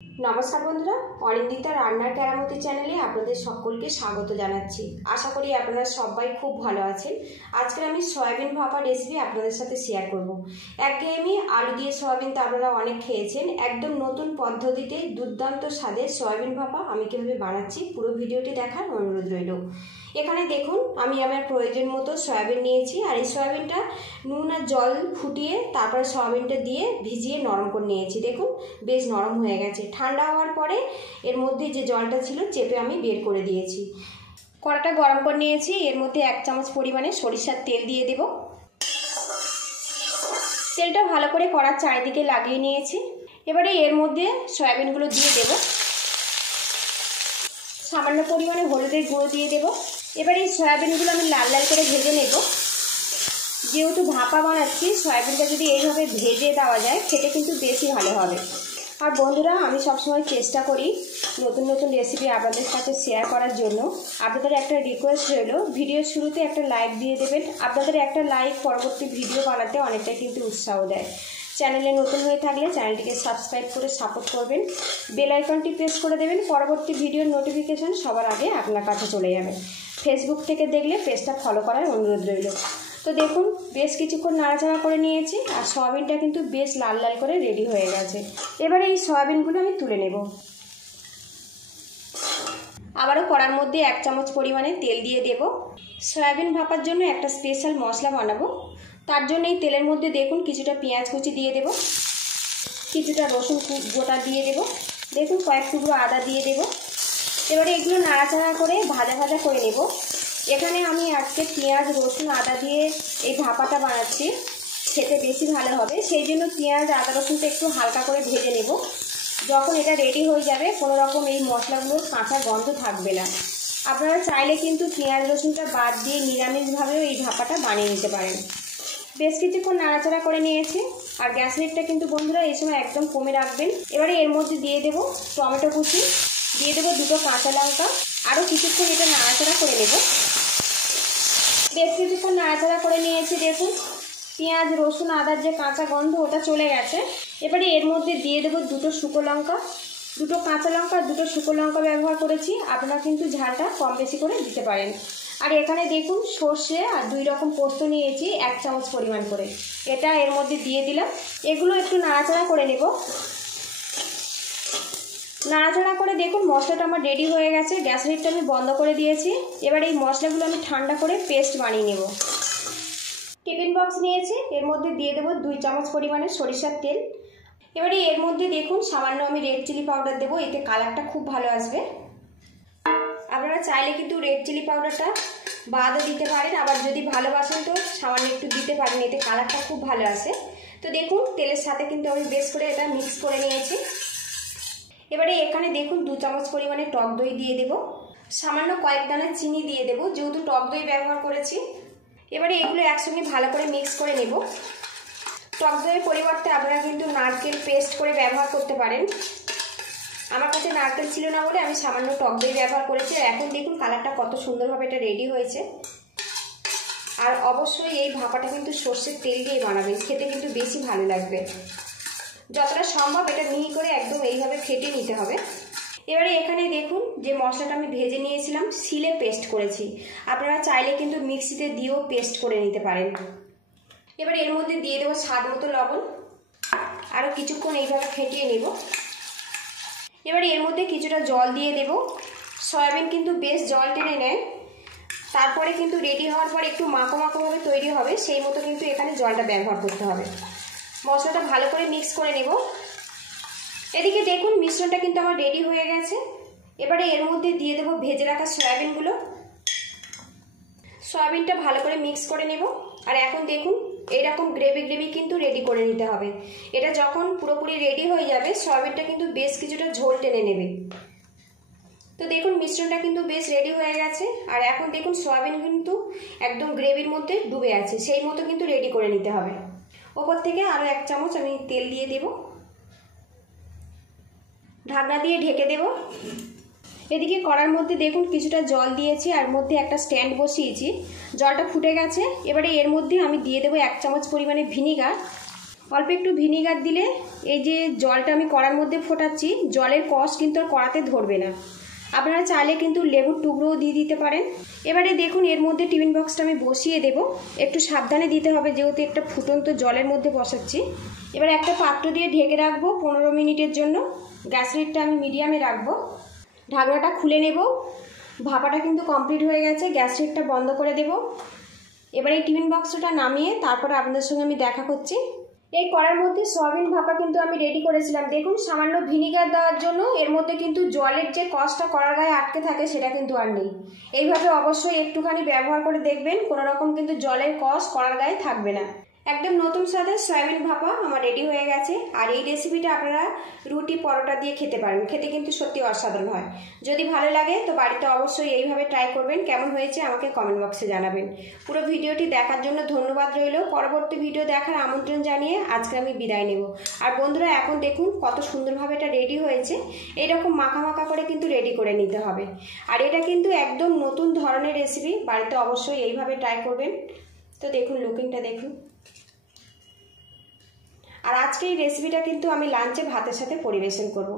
নমস্কার বন্ধুরা, অরিন্দিতা রান্নার কেরামতি চ্যানেলে আপনাদের সকলকে স্বাগত জানাচ্ছি। আশা করি আপনারা সবাই খুব ভালো আছেন। আজকে আমি সয়াবিন ভাপা রেসিপি আপনাদের সাথে শেয়ার করব। একঘেয়েমি আলু দিয়ে সয়াবিন তো আপনারা অনেক খেয়েছেন। একদম নতুন পদ্ধতিতে দুর্দান্ত স্বাদের সয়াবিন ভাপা আমি কীভাবে বানাচ্ছি পুরো ভিডিওটি দেখার অনুরোধ রইল। এখানে দেখুন আমি আমার প্রয়োজন মতো সয়াবিন নিয়েছি, আর এই সয়াবিনটা নুন আর জল ফুটিয়ে তারপরে সয়াবিনটা দিয়ে ভিজিয়ে নরম করে নিয়েছি। দেখুন বেশ নরম হয়ে গেছে। ঠান্ডা হওয়ার পরে এর মধ্যে যে জলটা ছিল চেপে আমি বের করে দিয়েছি। কড়াটা গরম করে নিয়েছি, এর মধ্যে 1 চামচ পরিমাণে সরিষার তেল দিয়ে দেব। তেলটা ভালো করে কড়ার চারিদিকে লাগিয়ে নিয়েছি। এবারে এর মধ্যে সয়াবিনগুলো দিয়ে দেব। সামান্য পরিমাণে হলুদের গুঁড়ো দিয়ে দেব। এবারে এই সয়াবিনগুলো আমি লাল লাল করে ভেজে নেব। যেহেতু ভাপা বানাচ্ছি, সয়াবিনটা যদি এইভাবে ভেজে দেওয়া যায় খেতে কিন্তু বেশি ভালো হবে। আর বন্ধুরা, আমি সবসময় চেষ্টা করি নতুন নতুন রেসিপি আপনাদের সাথে শেয়ার করার জন্য। আপনাদের একটা রিকোয়েস্ট রইল, ভিডিওর শুরুতে একটা লাইক দিয়ে দেবেন। আপনাদের একটা লাইক পরবর্তী ভিডিও বানাতে অনেকটা কিন্তু উৎসাহ দেয়। চ্যানেলে নতুন হয়ে থাকলে চ্যানেলটিকে সাবস্ক্রাইব করে সাপোর্ট করবেন। বেল আইকনটি প্রেস করে দেবেন, পরবর্তী ভিডিওর নোটিফিকেশান সবার আগে আপনার কাছে চলে যাবে। ফেসবুক থেকে দেখলে পেজটা ফলো করার অনুরোধ রইল। তো দেখুন বেশ কিছুক্ষণ নাড়াচাড়া করে নিয়েছি, আর সয়াবিনটা কিন্তু বেশ লাল লাল করে রেডি হয়ে গেছে। এবারে এই সয়াবিনগুলো আমি তুলে নেব। আবারও কড়ার মধ্যে 1 চামচ পরিমাণে তেল দিয়ে দেব। সয়াবিন ভাপার জন্য একটা স্পেশাল মশলা বানাবো। তার জন্য এই তেলের মধ্যে দেখুন কিছুটা পেঁয়াজ কুচি দিয়ে দেব, কিছুটা রসুন গোটা দিয়ে দেব, দেখুন কয়েক টুকরো আদা দিয়ে দেব। এবারে এগুলো নাড়াচাড়া করে ভাজা ভাজা করে নেব। এখানে আমি আজকে পেঁয়াজ রসুন আদা দিয়ে এই ভাপাটা বানাচ্ছি, খেতে বেশি ভালো হবে। সেই জন্য পেঁয়াজ আদা রসুনটা একটু হালকা করে ভেজে নেব। যখন এটা রেডি হয়ে যাবে কোনো রকম এই মশলাগুলোর কাঁচা গন্ধ থাকবে না। আপনারা চাইলে কিন্তু পেঁয়াজ রসুনটা বাদ দিয়ে নিরামিষভাবেও এই ভাপাটা বানিয়ে নিতে পারেন। বেশ কিছুক্ষণ নাড়াচাড়া করে নিয়েছি, আর গ্যাস রেটটা কিন্তু বন্ধুরা এই সময় একদম কমে রাখবেন। এবারে এর মধ্যে দিয়ে দেব টমেটো কুচি, দিয়ে দেবো 2টো কাঁচা লঙ্কা। আরও কিছুক্ষণ এটা নাড়াচাড়া করে নেব। বেশ কিছুক্ষণ নাড়াচাড়া করে নিয়েছি। দেখুন পেঁয়াজ রসুন আদার যে কাঁচা গন্ধ ওটা চলে গেছে। এবারে এর মধ্যে দিয়ে দেবো 2টো শুকনো লঙ্কা, 2টো কাঁচা লঙ্কা 2টো শুকনো লঙ্কা ব্যবহার করেছি। আপনারা কিন্তু ঝালটা কম বেশি করে দিতে পারেন। আর এখানে দেখুন সর্ষে আর 2 রকম পোস্ত নিয়েছি 1 চামচ পরিমাণ করে, এটা এর মধ্যে দিয়ে দিলাম। এগুলো একটু নাড়াচাড়া করে নেব। নাড়াচাড়া করে দেখুন মশলাটা আমার রেডি হয়ে গেছে। গ্যাস রেটটা আমি বন্ধ করে দিয়েছি। এবার এই মশলাগুলো আমি ঠান্ডা করে পেস্ট বানিয়ে নেব। টিফিন বক্স নিয়েছি, এর মধ্যে দিয়ে দেবো 2 চামচ পরিমাণে সরিষার তেল। এবারে এর মধ্যে দেখুন সামান্য আমি রেড চিলি পাউডার দেবো, এতে কালারটা খুব ভালো আসবে। আপনারা চাইলে কিন্তু রেড চিলি পাউডারটা বাদও দিতে পারেন, আবার যদি ভালোবাসেন তো সামান্য একটু দিতে পারেন, এতে কালারটা খুব ভালো আসে। তো দেখুন তেলের সাথে কিন্তু আমি বেশ করে এটা মিক্স করে নিয়েছি। এবারে এখানে দেখুন 2 চামচ পরিমাণে টক দই দিয়ে দেব। সামান্য কয়েক দানা চিনি দিয়ে দেব, যেহেতু টক দই ব্যবহার করেছি। এবারে এগুলো একসঙ্গে ভালো করে মিক্স করে নেব। টক দইয়ের পরিবর্তে আপনারা কিন্তু নারকেল পেস্ট করে ব্যবহার করতে পারেন। আমার কাছে নারকেল ছিল না বলে আমি সামান্য টক দই ব্যবহার করেছি। আর এখন দেখুন কালারটা কত সুন্দরভাবে এটা রেডি হয়েছে। আর অবশ্যই এই ভাপাটা কিন্তু সর্ষের তেল দিয়ে বানাবেন, খেতে কিন্তু বেশি ভালো লাগবে। যতটা সম্ভব এটা মিহি করে একদম এইভাবে ফেটে নিতে হবে। এবারে এখানে দেখুন যে মশলাটা আমি ভেজে নিয়েছিলাম শিলে পেস্ট করেছি। আপনারা চাইলে কিন্তু মিক্সিতে দিয়েও পেস্ট করে নিতে পারেন। এবারে এর মধ্যে দিয়ে দেবো স্বাদ মতো লবণ। আরও কিছুক্ষণ এইভাবে ফেটিয়ে নেব। এবারে এর মধ্যে কিছুটা জল দিয়ে দেব। সয়াবিন কিন্তু বেশ জল টেনে নেয়, তারপরে কিন্তু রেডি হওয়ার পর একটু মাখো মাখোভাবে তৈরি হবে, সেই মতো কিন্তু এখানে জলটা ব্যবহার করতে হবে। মশলাটা ভালো করে মিক্স করে নেব। এদিকে দেখুন মিশ্রণটা কিন্তু আমার রেডি হয়ে গেছে। এবারে এর মধ্যে দিয়ে দেবো ভেজে রাখা সয়াবিনগুলো। সয়াবিনটা ভালো করে মিক্স করে নেব। আর এখন দেখুন এইরকম গ্রেভি গ্রেভি কিন্তু রেডি করে নিতে হবে। এটা যখন পুরোপুরি রেডি হয়ে যাবে সয়াবিনটা কিন্তু বেশ কিছুটা ঝোল টেনে নেবে। তো দেখুন মিশ্রণটা কিন্তু বেশ রেডি হয়ে গেছে। আর এখন দেখুন সয়াবিন কিন্তু একদম গ্রেভির মধ্যে ডুবে আছে, সেই মতো কিন্তু রেডি করে নিতে হবে। ওপর থেকে আরও 1 চামচ আমি তেল দিয়ে দেব। ঢাকনা দিয়ে ঢেকে দেব। এদিকে কড়ার মধ্যে দেখুন কিছুটা জল দিয়েছি, আর মধ্যে একটা স্ট্যান্ড বসিয়েছি। জলটা ফুটে গেছে। এবারে এর মধ্যে আমি দিয়ে দেবো 1 চামচ পরিমাণে ভিনিগার। অল্প একটু ভিনিগার দিলে এই যে জলটা আমি কড়ার মধ্যে ফোটাচ্ছি, জলের কষ কিন্তু আর কড়াতে ধরবে না। আপনারা চাইলে কিন্তু লেবুর টুকরোও দিয়ে দিতে পারেন। এবারে দেখুন এর মধ্যে টিফিন বক্সটা আমি বসিয়ে দেব। একটু সাবধানে দিতে হবে যেহেতু একটা ফুটন্ত জলের মধ্যে বসাচ্ছি। এবার একটা পাত্র দিয়ে ঢেকে রাখবো 15 মিনিটের জন্য। গ্যাস রেটটা আমি মিডিয়ামে রাখবো। ঢাকনাটা খুলে নেব। ভাপাটা কিন্তু কমপ্লিট হয়ে গেছে, গ্যাস রেটটা বন্ধ করে দেব। এবার এই টিফিন বক্সটা নামিয়ে তারপরে আপনাদের সঙ্গে আমি দেখা করছি। এই কড়ার মধ্যে সয়াবিন ভাপা কিন্তু আমি রেডি করেছিলাম। দেখুন সামান্য ভিনিগার দেওয়ার জন্য এর মধ্যে কিন্তু জলের যে কষটা কড়ার গায়ে আটকে থাকে সেটা কিন্তু আর নেই। এইভাবে অবশ্যই একটুখানি ব্যবহার করে দেখবেন, কোনো রকম কিন্তু জলের কষ কড়ার গায়ে থাকবে না। একদম নতুন স্বাদের সয়াবিন ভাপা আমার রেডি হয়ে গেছে। আর এই রেসিপিটা আপনারা রুটি পরোটা দিয়ে খেতে পারেন, খেতে কিন্তু সত্যি অসাধারণ হয়। যদি ভালো লাগে তো বাড়িতে অবশ্যই এইভাবে ট্রাই করবেন। কেমন হয়েছে আমাকে কমেন্ট বক্সে জানাবেন। পুরো ভিডিওটি দেখার জন্য ধন্যবাদ রইল। পরবর্তী ভিডিও দেখার আমন্ত্রণ জানিয়ে আজকে আমি বিদায় নেব। আর বন্ধুরা এখন দেখুন কত সুন্দরভাবে এটা রেডি হয়েছে। এইরকম মাখা মাখা করে কিন্তু রেডি করে নিতে হবে। আর এটা কিন্তু একদম নতুন ধরনের রেসিপি, বাড়িতে অবশ্যই এইভাবে ট্রাই করবেন। তো দেখুন লুকিংটা দেখুন। আর আজকে এই রেসিপিটা কিন্তু আমি লাঞ্চে ভাতের সাথে পরিবেশন করব।